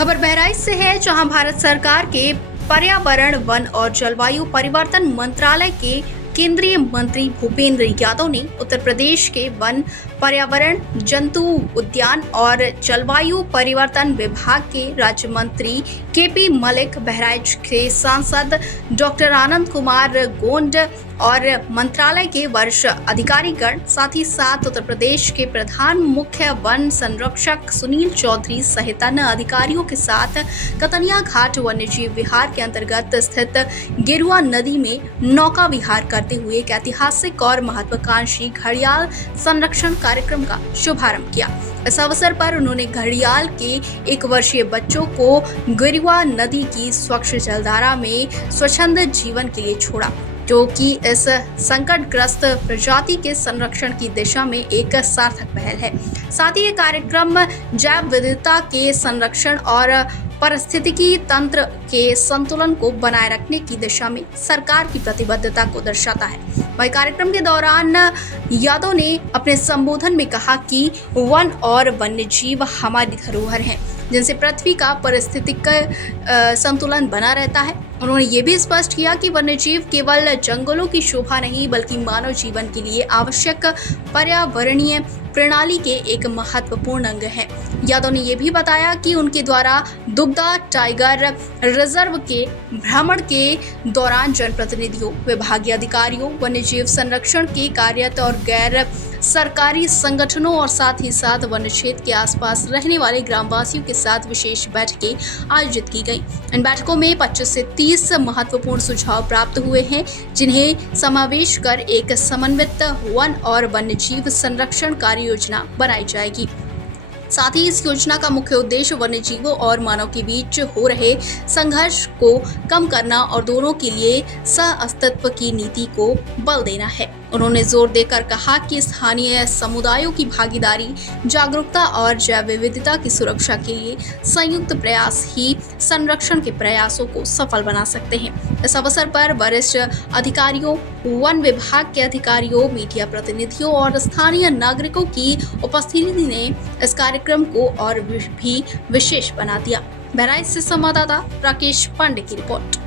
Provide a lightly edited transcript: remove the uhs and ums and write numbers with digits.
खबर बहराइच से है, जहां भारत सरकार के पर्यावरण, वन और जलवायु परिवर्तन मंत्रालय के केंद्रीय मंत्री भूपेंद्र यादव ने उत्तर प्रदेश के वन, पर्यावरण, जंतु उद्यान और जलवायु परिवर्तन विभाग के राज्य मंत्री केपी मलिक, बहराइच के सांसद डॉक्टर आनंद कुमार गोंड और मंत्रालय के वरिष्ठ अधिकारीगण, साथ ही साथ उत्तर प्रदेश के प्रधान मुख्य वन संरक्षक सुनील चौधरी सहित अन्य अधिकारियों के साथ कतनिया घाट वन्यजीव विहार के अंतर्गत स्थित गिरुआ नदी में नौका विहार करते हुए एक ऐतिहासिक और महत्वाकांक्षी घड़ियाल संरक्षण कार्यक्रम का शुभारंभ किया। इस अवसर पर उन्होंने घड़ियाल के 1 वर्षीय बच्चों को गिरुआ नदी की स्वच्छ जलधारा में स्वच्छंद जीवन के लिए छोड़ा, जो कि इस संकटग्रस्त प्रजाति के संरक्षण की दिशा में एक सार्थक पहल है। साथ ही ये कार्यक्रम जैव विविधता के संरक्षण और पारिस्थितिकी तंत्र के संतुलन को बनाए रखने की दिशा में सरकार की प्रतिबद्धता को दर्शाता है। वहीं कार्यक्रम के दौरान यादव ने अपने संबोधन में कहा कि वन और वन्यजीव हमारी धरोहर हैं, जिनसे पृथ्वी का पारिस्थितिक संतुलन बना रहता है। उन्होंने ये भी स्पष्ट किया कि वन्यजीव केवल जंगलों की शोभा नहीं, बल्कि मानव जीवन के लिए आवश्यक पर्यावरणीय प्रणाली के एक महत्वपूर्ण अंग है। यादव ने यह भी बताया कि उनके द्वारा दुग्धा टाइगर रिजर्व के भ्रमण के दौरान जनप्रतिनिधियों, विभागीय अधिकारियों, वन्यजीव संरक्षण के कार्यरत और गैर सरकारी संगठनों और साथ ही साथ वन क्षेत्र के आसपास रहने वाले ग्रामवासियों के साथ विशेष बैठकें आयोजित की गई। इन बैठकों में 25 से 30 महत्वपूर्ण सुझाव प्राप्त हुए हैं, जिन्हें समावेश कर एक समन्वित वन और वन्यजीव संरक्षण कार्य योजना बनाई जाएगी। साथ ही इस योजना का मुख्य उद्देश्य वन्यजीवों और मानव के बीच हो रहे संघर्ष को कम करना और दोनों के लिए सह-अस्तित्व की नीति को बल देना है। उन्होंने जोर देकर कहा कि स्थानीय समुदायों की भागीदारी, जागरूकता और जैव विविधता की सुरक्षा के लिए संयुक्त प्रयास ही संरक्षण के प्रयासों को सफल बना सकते हैं। इस अवसर पर वरिष्ठ अधिकारियों, वन विभाग के अधिकारियों, मीडिया प्रतिनिधियों और स्थानीय नागरिकों की उपस्थिति ने इस कार्यक्रम को और भी विशेष बना दिया। बहराइच से संवाददाता राकेश पांडे की रिपोर्ट।